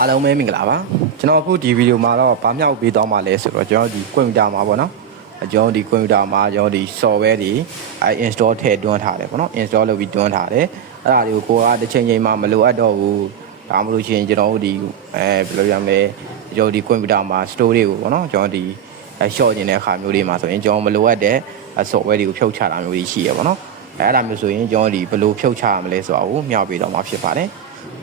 အားလုံးပဲမင်္ဂလာပါကျွန်တော်အခုဒီဗီဒီယိုမှာတော့ဗာမြောက်ပေးသွားမှာလဲဆိုတော့ကျွန်တော်ဒီကွန်ပျူတာမှာပေါ့နော်ကျွန်တော်ဒီကွန်ပျူတာမှာကျွန်တော်ဒီ software တွေinstall ထည့်တွန်းထားတယ်ပေါ့နော် install လုပ်ပြီးတွန်းထားတယ်အဲ့ဒါတွေကိုကိုကတစ်ချိန်ချိန်မှမလိုအပ်တော့ဘူးဒါမှမဟုတ်ရှင်ကျွန်တော်တို့ဒီဘယ်လိုရမလဲကျွန်တော်ဒီကွန်ပျူတာမှာ store တွေကိုပေါ့နော်ကျွန်တော်ဒီshort နေတဲ့အခါမျိုးတွေမှာဆိုရင်ကျွန်တော်မလိုအပ်တဲ့ software တွေကိုဖြုတ်ချတာမျိုးတွေရှိရပေါ့နော်အဲ့ဒါမျိုးဆိုရင်ကျွန်တော်ဒီဘယ်လိုဖြုတ်ချရမလဲဆိုတာကိုမျှပေးတော့မှာဖြစ်ပါတယ်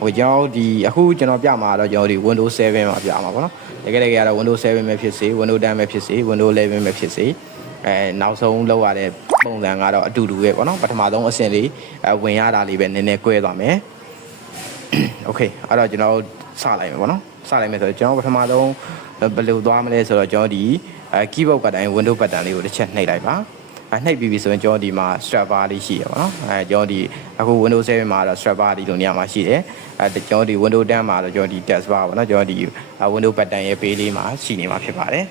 ဟိုကျွန်တော်ဒီအခုကျွန်တော်ပြမှာတော့ကျွန်တော်ဒီ Windows 7မှာပြမှာပေါ့နော်တကယ်ကတော့ Windows 7ပဲဖြစ်စေ Windows 10ပဲဖြစ်စေ Windows 11ပဲဖြစ်စေနောက်ဆုံးလောက်ရတဲ့ပုံစံကတော့အတူတူပဲပေါ့နော်ပထမဆုံးအဆင့်လေးဝင်ရတာလေးပဲနည်းနည်း꿰သွားမယ်โอเคအဲ့တော့ကျွန်တော်စလိုက်မယ်ပေါ့နော်စလိုက်မယ်ဆိုတော့ကျွန်တော်ပထမဆုံးဘယ်လိုသွားမလဲဆိုတော့ကျွန်တော်ဒီ keyboard ကတိုင်း Windows button လေးကိုတစ်ချက်နှိပ်လိုက်ပါနှိပ်ပြီးပြီဆိုရင်ကျွန်တော်ဒီမှာ strapper လေးရှိရပါတော့ကျွန်တော်ဒီအခု Windows 7မှာတော့ strapper ဒီလိုနေရာမှာရှိတယ်ကျွန်တော်ဒီ Windows 10မှာတော့ကျွန်တော်ဒီ task bar ပေါ့နော်ကျွန်တော်ဒီ Windows button ရဲ့ဘေးလေးမှာရှိနေမှာဖြစ်ပါတယ်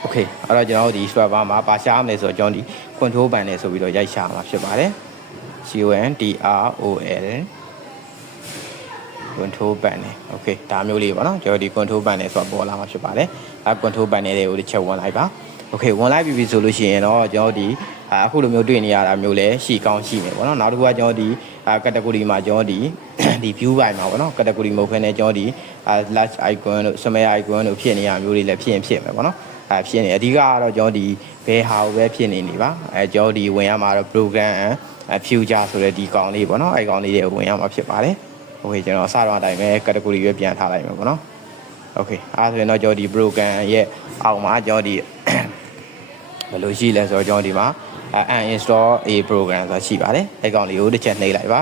โอเคအဲ့တော့ကျွန်တော်ဒီ strapper မှာပါရှားမလဲဆိုတော့ကျွန်တော်ဒီ control ဘန်နဲ့ဆိုပြီးတော့ရိုက်ရှာမှာဖြစ်ပါတယ် CONTROL control ဘန်နဲ့โอเคဒါမျိုးလေးပေါ့နော်ကျွန်တော်ဒီ control ဘန်နဲ့ဆိုတော့ပေါ်လာမှာဖြစ်ပါတယ်control ဘန်နဲ့တွေကိုတစ်ချက်ဝင်လိုက်ပါโอเคဝင်လိုက်ပြီဆိုလို့ရှိရင်တော့ကျွန်တော်ဒီအခုလိုမျိုးတွေ့နေရတာမျိုးလဲရှိကောင်းရှိမယ်ပေါ့နော်နောက်တစ်ခုကကျွန်တော်ဒီ category မှာကျွန်တော်ဒီ view ဘိုင်မှာပေါ့နော် category မဟုတ်ဘဲနဲ့ကျွန်တော်ဒီ large icon တို့ small icon တို့ဖြစ်နေရမျိုးတွေလည်းဖြစ်ရင်ဖြစ်မယ်ပေါ့နော်ဖြစ်နေအဓိကကတော့ကျွန်တော်ဒီဘယ်ဟာကိုပဲဖြစ်နေပါကျွန်တော်ဒီဝင်ရမှာတော့ program and future ဆိုတဲ့ဒီကောင်လေးပေါ့နော်အဲ့ကောင်လေးတွေဝင်ရမှာဖြစ်ပါတယ်โอเคကျွန်တော်အစတော့အတိုင်းပဲ category ပဲပြန်ထားလိုက်မယ်ပေါ့နော်โอเคအဲ့ဒါဆိုရင်တော့ကျွန်တော်ဒီ program ရဲ့အောက်မှာကျွန်တော်ဒီဘယ်လိုရှိလဲဆိုတော့ကျွန်တော်ဒီမှာuninstall a program ဆိုတာရှိပါတယ်အဲ့ကောင်လေးကိုတစ်ချက်နှိပ်လိုက်ပါ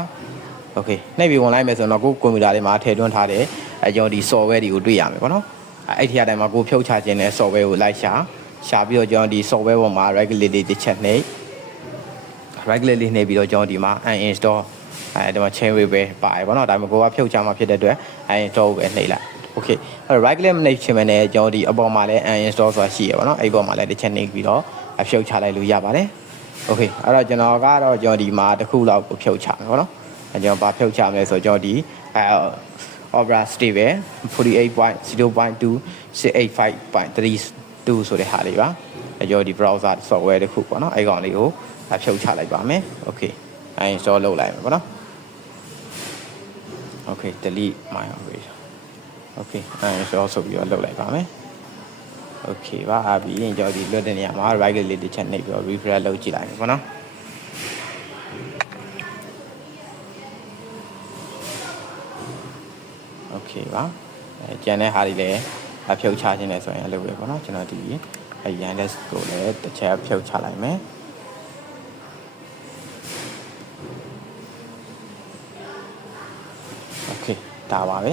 โอเคနှိပ်ပြီးဝင်လိုက်မယ်ဆိုတော့ကိုကွန်ပျူတာလေးမှာထည့်သွင်းထားတဲ့ကျွန်တော်ဒီ software တွေကိုတွေ့ရမယ်ပေါ့နော်အဲ့ဒီအတိုင်းမှာကိုဖြုတ်ချခြင်းတဲ့ software ကိုလိုက်ရှာပြီးတော့ကျွန်တော်ဒီ software ပေါ်မှာ regularly တစ်ချက်နှိပ် regularly နှိပ်ပြီးတော့ကျွန်တော်ဒီမှာ uninstall ဒီမှာ change ပဲပါတယ်ပေါ့နော်ဒါပေမဲ့ကိုကဖြုတ်ချမှာဖြစ်တဲ့အတွက် uninstall ပဲနှိပ်လိုက်โอเคအဲ့ right click မနှိပ်ချင်မယ်နဲ့ကျွန်တော်ဒီအပေါ်မှာလည်း uninstall ဆိုတာရှိရပါတော့အဲ့ပေါ်မှာလည်းတစ်ချက်နှိပ်ပြီးတော့ဖြုတ်ချလိုက်လို့ရပါတယ်โอเคအဲ့တော့ကျွန်တော်ကတော့ကျွန်တော်ဒီမှာတစ်ခုလောက်ကိုဖြုတ်ချမယ်ပေါ့နော်ကျွန်တော်ဘာဖြုတ်ချမလဲဆိုတော့ကျွန်တော်ဒီOpera stable 48.0.2.685.32ဆိုတဲ့ဟာလေးပါကျွန်တော်ဒီ browser software တစ်ခုပေါ့နော်အဲ့ကောင်လေးကိုဖြုတ်ချလိုက်ပါမယ်โอเค uninstall လုပ်လိုက်မယ်ပေါ့နော်โอเค delete my operationโอเคuninstall ဆိုပြီးတော့လုပ်လိုက်ပါမယ်โอเคပါအပြီးရင်ကျွန်တော်ဒီလွတ်တဲ့နေရာမှာ right click လေးတစ်ချက်နှိပ်ပြီးတော့ refresh လုပ်ကြည့်လိုက်မယ်ပေါ့နော်โอเคပါကျန်တဲ့ဟာတွေလည်းဖြုတ်ချခြင်းနဲ့ဆိုရင်လုပ်ပဲပေါ့နော်ကျွန်တော်ဒီရန်လက်ကိုလည်းတစ်ချက်ဖြုတ်ချလိုက်မယ်โอเคဒါပါပဲ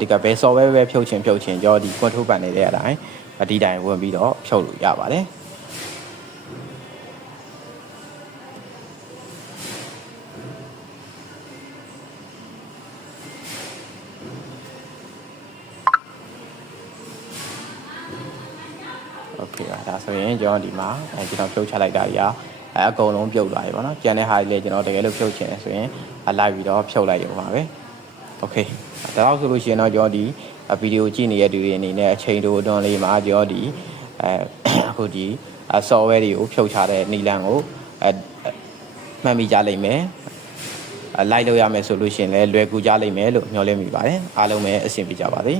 ဒီကဘယ် software ပဲဖြုတ်ခြင်းကျွန်တော်ဒီ control ဘန်နေတဲ့အတိုင်းဒီတိုင်းဝင်ပြီးတော့ဖြုတ်လို့ရပါတယ်โอเคပါဒါဆိုရင်ကျွန်တော်ဒီမှာကျွန်တော်ဖြုတ်ချလိုက်တာကြီးအကုန်လုံးပြုတ်သွားပြီပေါ့နော်ကျန်တဲ့ဟာတွေလည်းကျွန်တော်တကယ်လို့ဖြုတ်ချင်တယ်ဆိုရင်လိုက်ပြီးတော့ဖြုတ်လိုက်ရုံပါပဲโอเคဒါတော့ဆိုလို့ရှိရင်တော့ကျွန်တော်ဒီဗီဒီယိုကြည့်နေတဲ့သူတွေအနေနဲ့အချိန်တိုအတွင်းလေးမှာကျွန်တော်ဒီအခုဒီ software တွေကိုဖြုတ်ချတဲ့နည်းလမ်းကိုမှတ်မိကြလိမ့်မယ်လိုက်လို့ရမယ်ဆိုလို့ရှိရင်လည်းလွယ်ကူကြလိမ့်မယ်လို့ညွှန်လင့်မိပါတယ်အားလုံးပဲအဆင်ပြေကြပါစေ